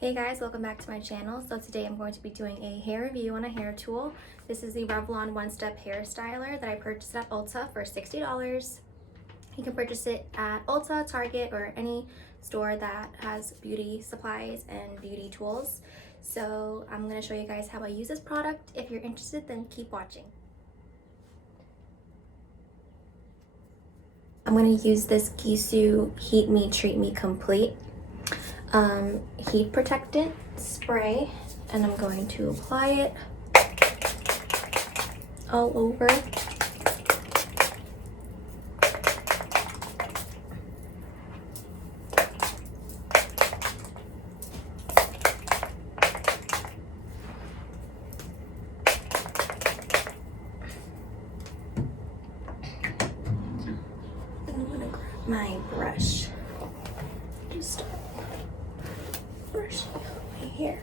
Hey guys, welcome back to my channel. So today I'm going to be doing a hair review on a hair tool. This is the Revlon one-step hair styler that I purchased at Ulta for $60. You can purchase it at Ulta, Target, or any store that has beauty supplies and beauty tools. So I'm going to show you guys how I use this product. If you're interested, then keep watching. I'm going to use this Gisou Heat Me Treat Me Complete heat protectant spray, and I'm going to apply it all over. I'm going to grab my brush. Just start brushing out my hair.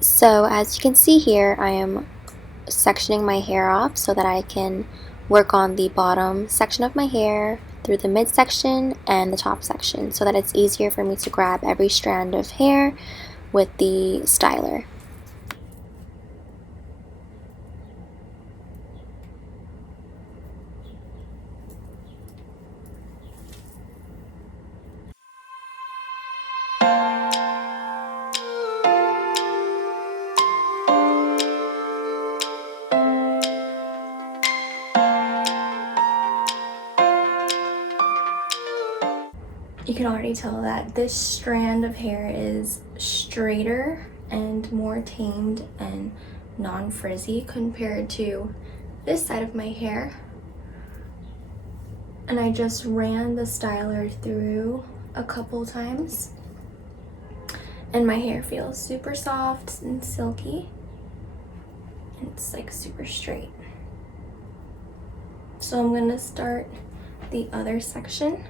So as you can see here, I am sectioning my hair off so that I can work on the bottom section of my hair, through the midsection and the top section, so that it's easier for me to grab every strand of hair with the styler. You can already tell that this strand of hair is straighter and more tamed and non-frizzy compared to this side of my hair. And I just ran the styler through a couple times, and my hair feels super soft and silky, and it's like super straight. So I'm gonna start the other section.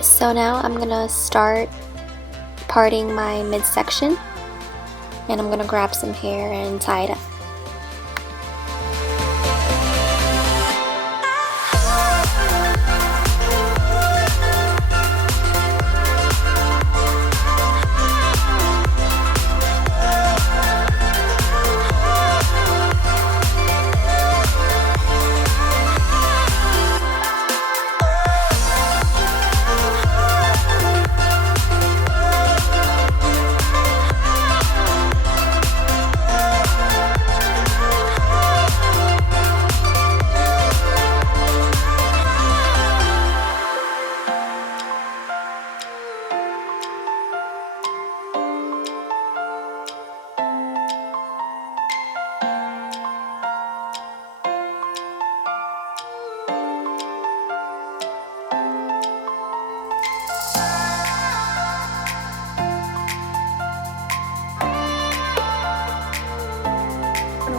So now I'm gonna start parting my midsection, and I'm gonna grab some hair and tie it up.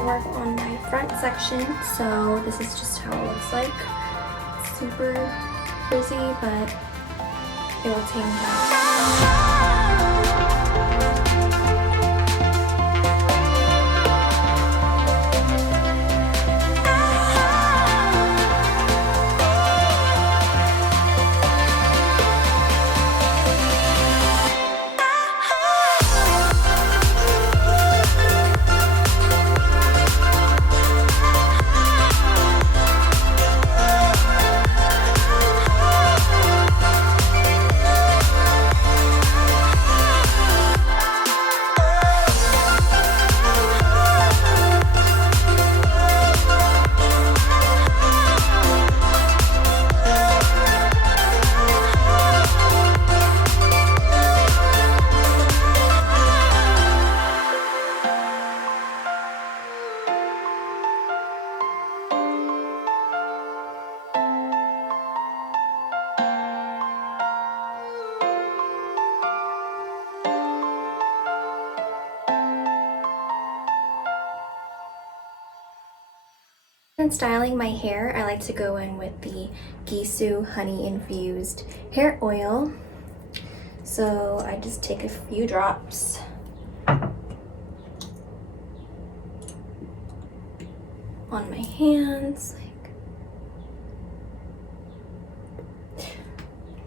Work on my front section, so this is just how it looks like. It's super frizzy, but it will tame down. when styling my hair, I like to go in with the Gissu honey infused hair oil. So I just take a few drops on my hands,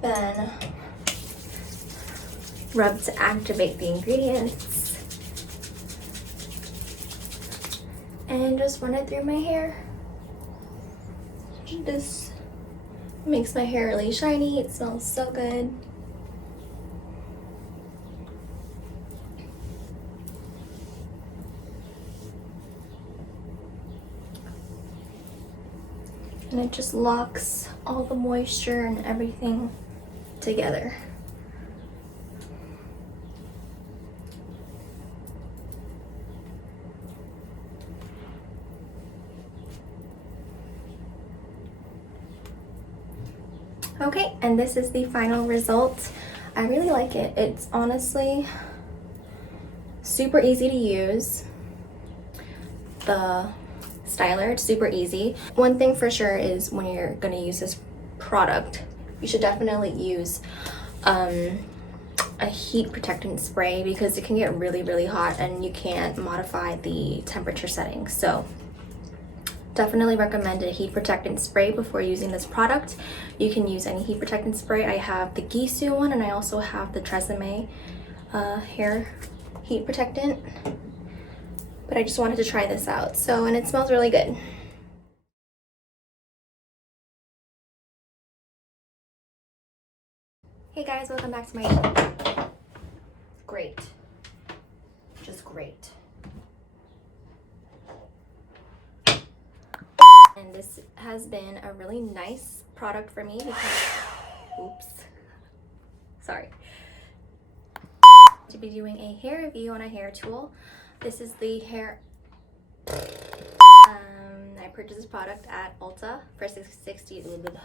then rub to activate the ingredients, and just run it through my hair. This makes my hair really shiny. It smells so good. And it just locks all the moisture and everything together. Okay, and this is the final result. I really like it. It's honestly super easy to use. The styler, it's super easy. One thing for sure is when you're going to use this product, you should definitely use a heat protectant spray, because it can get really hot and you can't modify the temperature settings. So definitely recommend a heat protectant spray before using this product. You can use any heat protectant spray. I have the Gissu one, and I also have the Tresemme hair heat protectant. But I just wanted to try this out. So, and it smells really good. Hey guys, welcome back to my channel. Great. Just great. And this has been a really nice product for me because, oops, sorry. To be doing a hair review on a hair tool. This is the hair, I purchased this product at Ulta for $60.